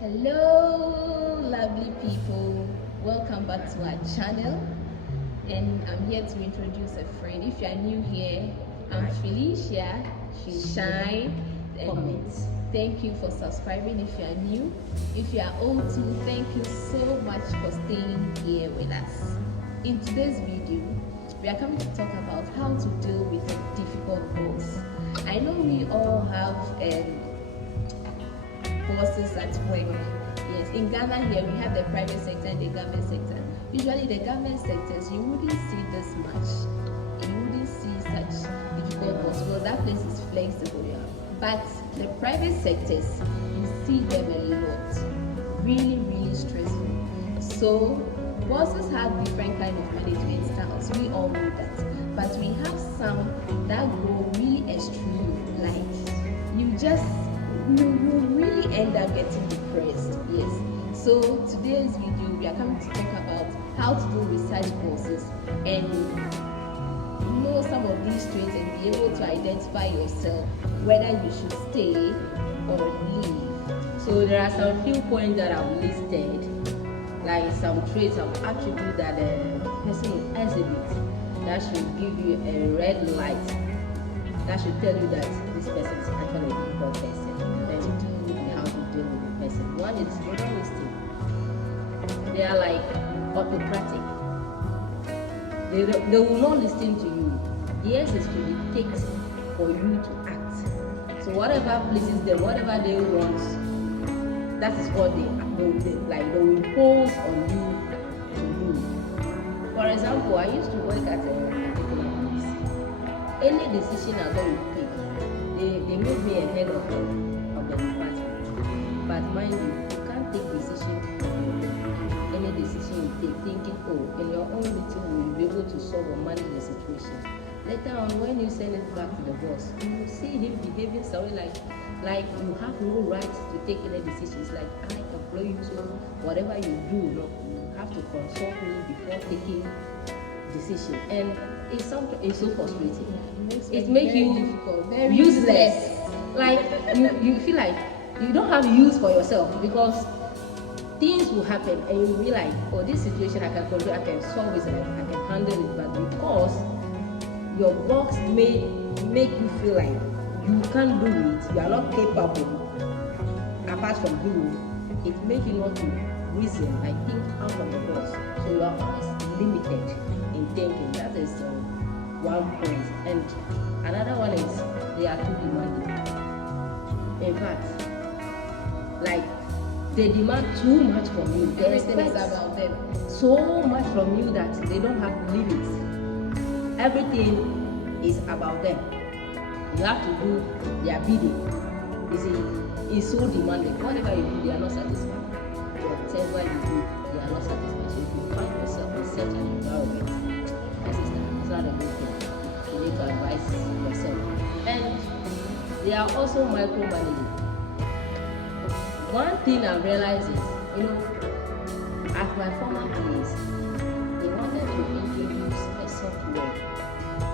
Hello, lovely people. Welcome back to our channel. And I'm here to introduce a friend. If you are new here, I'm Felicia. She's Shine. And thank you for subscribing if you are new. If you are old too, thank you so much for staying here with us. In today's video, we are coming to talk about how to deal with a difficult boss. I know we all have bosses at work. Yes, in Ghana here we have the private sector and the government sector. Usually the government sectors you wouldn't see this much. You wouldn't see such difficult bosses. Well, that place is flexible, yeah. But the private sectors, you see them a lot. Really, really stressful. So bosses have different kind of management styles. We all know that. But we have some that go really extreme. Like you really end up getting depressed. Yes. So today's video we are coming to talk about how to deal with such bosses and know some of these traits and be able to identify yourself whether you should stay or leave. So there are some few points that I've listed, like some traits of attribute that a person will exhibit that should give you a red light, that should tell you that this person is actually a difficult person. How to deal with the person. One is they don't listen. They are like autocratic. They will not listen to you. Theirs is to dictate for you to act. So whatever pleases them, whatever they want, that is what they will impose on you to do. For example, I used to work at a particular place. Any decision I'm going to take, they made me a head of the department. But mind you can't take decision any decision you take thinking, oh, in your own meeting will be able to solve or manage the situation. Later on, when you send it back to the boss, you will see him behaving something like you have no right to take any decisions. Like, I employ you, so whatever you do, you have to consult me before taking decision. And it's so frustrating. It makes you difficult, very useless. Like you feel like you don't have use for yourself because things will happen and you'll be like, oh, this situation I can control, I can solve it, I can handle it. But because your boss may make you feel like you can't do it, you are not capable, apart from him, it makes you not to reason, I think out of the box. So you are always limited in thinking. That is one point. And another one is they are too demanding. In fact, like they demand too much from you. They Everything is expect about them. so much from you that they don't have limits. Everything is about them. You have to do their bidding. You see, it's so demanding. Whatever you do, they are not satisfied. Whatever you do, they are not satisfied. So if you find yourself in such an environment, my sister, it's not a good thing. You need to advise yourself. And they are also micromanaging. One thing I realized is, at my former place, they wanted to introduce a software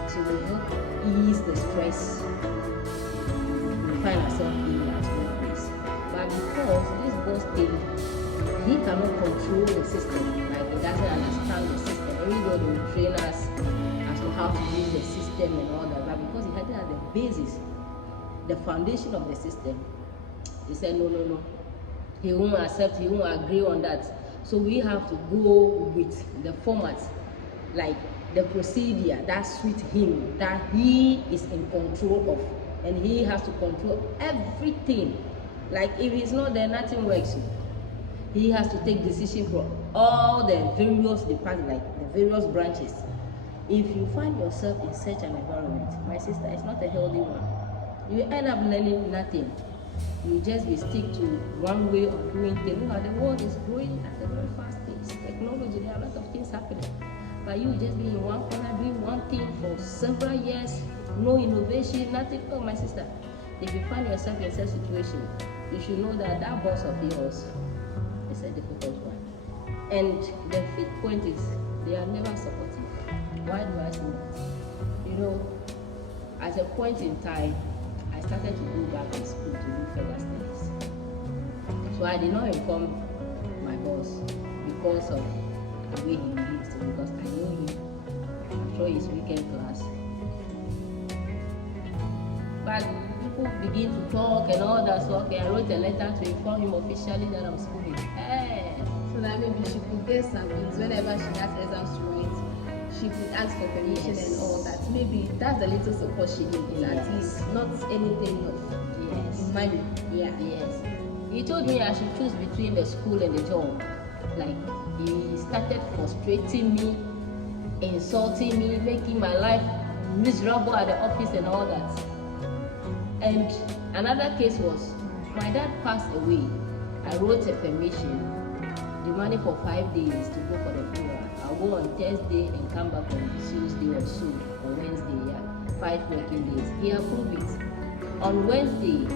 to help ease the stress we find ourselves in at workplace. But because this boss thing, he cannot control the system, like he doesn't understand the system. Everybody will train us as to how to use the system and all that. But because he had it at the basis, the foundation of the system, he said no. He won't accept, he won't agree on that. So we have to go with the format, like the procedure that suits him, that he is in control of, and he has to control everything. Like if he's not there, nothing works. He has to take decision for all the various departments, like the various branches. If you find yourself in such an environment, my sister, it's not a healthy one. You end up learning nothing. You just be stick to one way of doing things. The world is growing at a very fast pace. Technology, there are a lot of things happening. But you just be in one corner doing one thing for several years, no innovation, nothing. Oh, my sister, if you find yourself in such a situation, you should know that that boss of yours is a difficult one. And the fifth point is they are never supportive. Why do I say that? At a point in time, I started to go back to school to do further studies. So I did not inform my boss because of the way he lives, because I know him. I'm sure his weekend class. But people begin to talk and all that. So okay, I wrote a letter to inform him officially that I'm schooling. Hey. So that maybe she could get some things whenever she has exams to write. She could ask for permission and all that. Maybe that's the little support she needs, at least, not anything of money. Yeah. Yes. He told me I should choose between the school and the job. Like, he started frustrating me, insulting me, making my life miserable at the office and all that. And another case was, my dad passed away. I wrote a permission demanding for 5 days to go for the funeral. I'll go on Thursday and come back on Tuesday or so, or Wednesday, 5 working days. He approved it. On Wednesday,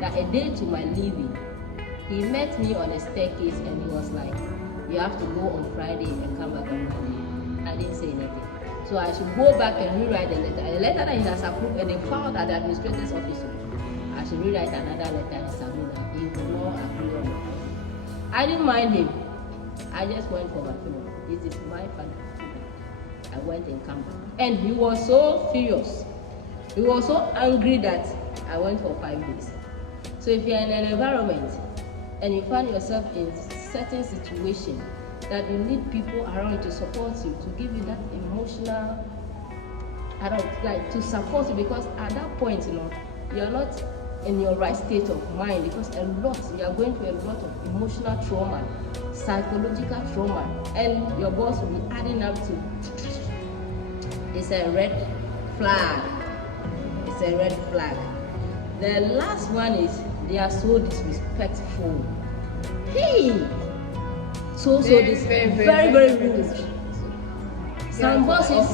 that a day to my leaving, he met me on a staircase and he was like, you have to go on Friday and come back on Monday. I didn't say anything. So I should go back and rewrite the letter. The letter that he has approved and they filed at the administrator's office. I should rewrite another letter and submit that. He will not agree on it. I didn't mind him. I just went for my funeral. It is my father. I went and came back. And he was so furious. He was so angry that I went for 5 days. So if you're in an environment and you find yourself in certain situation that you need people around to support you, to give you that emotional, to support you, because at that point, you're not in your right state of mind, because you are going through a lot of emotional trauma, psychological trauma, and your boss will be adding up to, it's a red flag. It's a red flag. The last one is, they are so disrespectful. Hey! So very rude. Some bosses,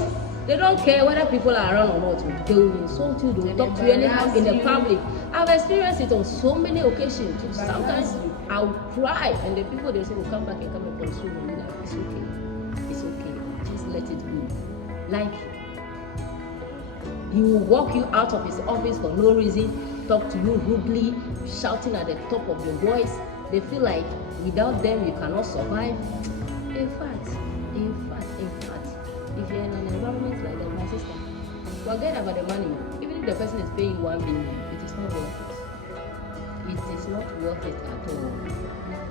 they don't care whether people are around or not. They will insult you, they will talk to you anyhow in the public. I've experienced it on so many occasions. Sometimes I'll cry and the people, they say, will come back and come and console me. Like, it's okay, just let it go. Like, he will walk you out of his office for no reason, talk to you rudely, shouting at the top of your voice. They feel like without them you cannot survive. In fact, if you're in an environment like that, my sister, forget about the money. Even if the person is paying 1 million, it is not worth it. It is not worth it at all.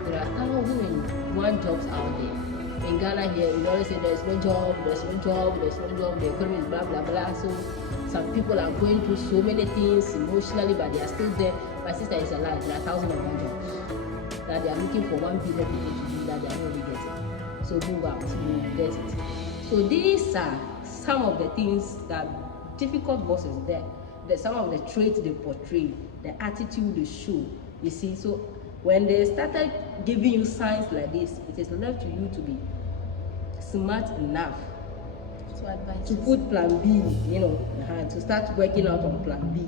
There are 1,001 jobs out there. In Ghana here, we always say there's no job, the economy is blah blah blah. So some people are going through so many things emotionally, but they are still there. My sister is alive. There are 1,001 jobs that they are looking for 1 billion people to do that they are not really getting. So move out, you get it. So these are some of the things that difficult bosses there. Some of the traits they portray, the attitude they show. You see, so when they started giving you signs like this, it is left to you to be smart enough to put plan B, to start working out on plan B.